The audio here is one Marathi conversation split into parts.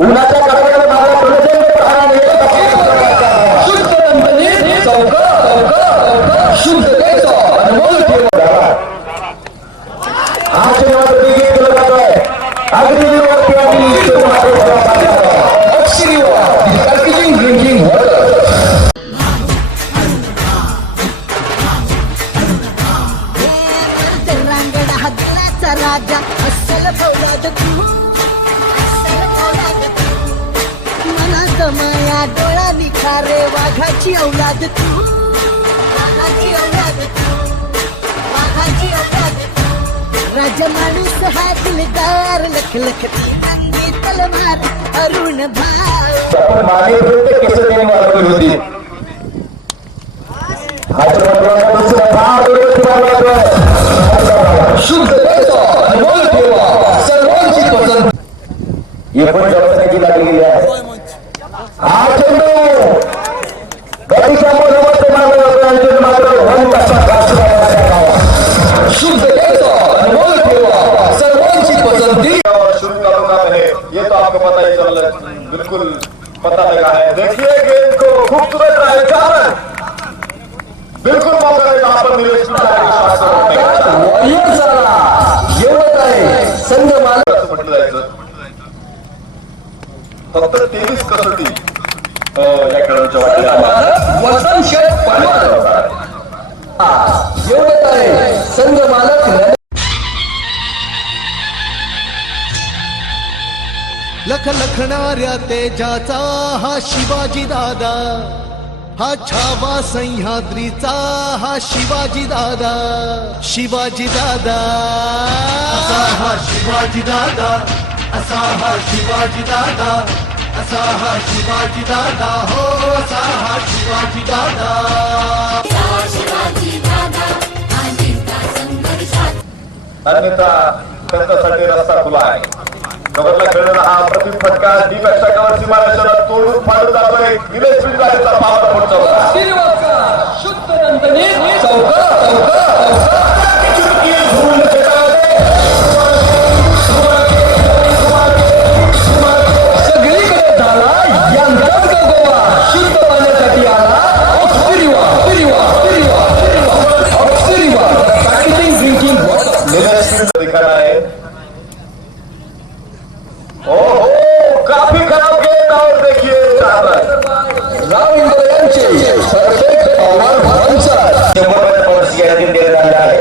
उन्हाच्या कडाक्याला मागला प्रचंड प्रहार शुद्धतेचा अनमोल ठेवा आचरणावरती गीत केलं जात आहे. अगदी ड्रिंकिंग वॉटर राजा अस्सल फौलाद तू मनात माया डोळा निखारे वाघाची औलाद तू वाघाची औलाद तू वाघाची औलाद तू राजा माणूस हा दिलदार लख लखती अंगी तलवार अरुण भाव आपण मागे प्रत्येक केसरी मारली होती. शुद्धतेचा अनमोल ठेवा सर्वांची पसंत हे पण जवळची लागली गेली आहे. हा चेंडू गतीच्या मोलामध्ये मारला जातो आणि मात्र वनकाचा घास लावला. शुद्धतेचा अनमोल ठेवा सर्वांची पसंती शुरू तालुका है ये तो आपको पता ही चल बिल्कुल पता लगा है. देखिए गेम को खूबसूरत रहा है कारण बिल्कुल मौका है यहाँ पर निवेश संघ मालक म्हटलं जायचं फक्त 23 कसोटी या खेळाच्या वाटेला वसंत शेठ पवार एवढंच आहे. संघ मालक लख लखणाऱ्या तेजाचा हा शिवाजी दादा हा छावा सह्याद्रीचा हा शिवाजी दादा शिवाजी दादा असा हा शिवाजी दादा असा हा शिवाजी दादा असा हा शिवाजी दादा हो असा हा शिवाजी दादा अन्यथा त्यांच्यासाठी रस्ता खुला आहे. कबरला खेळलेला हा प्रतिम फटका डीप षटकावर सीमारेषेला तोडून फाडून जातोय. निलेश पिंजाळेचा पावर पोहोचवला. शुद्ध नंदनी चौका सगळीकडे झाला यांचाच गोवा. शुद्ध पाण्यासाठी आला पॅकेजिंग ड्रिंकिंग वॉटर. निलेश दिखाना है. ओहो काफी खराब गेंद और देखिए राव इंदोर यांचे perfect power bouncer 100 power CID देण्यात आले आहे.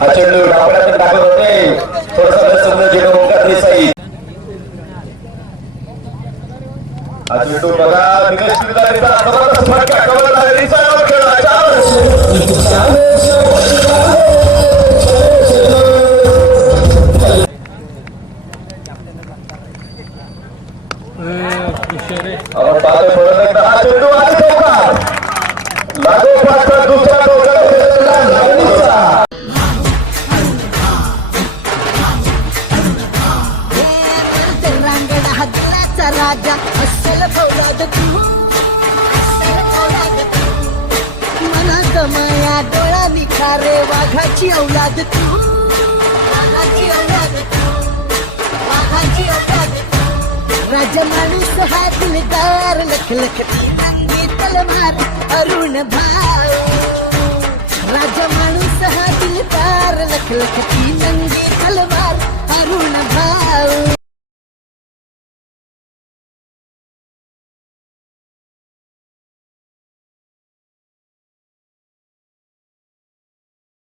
हा चेंडू डावण्यात टाकत होते थोडासा समजा जेणेकरून ओंकार देसाई हा चेंडू बघा निलेश पिंजाळेचा जबरदस्त फटका कबरला रिसावर खेळला. आपण पाहतोय परत एकदा हा चेंडू आणि चौकार लागोपाठ दुसरा चौकार रांगडा हदलाचा राजा अस्सल फौलाद तू मनात माया डोळा निखारे वाघाची औलाद तू वाघाची औलाद तू वाघाची औलाद राजा माणूस हा दिलदार लख लखती अंगी तलवार अरुण भाव राजा माणूस हा दिलदार लख लखती अंगी तलवार अरुण भाव.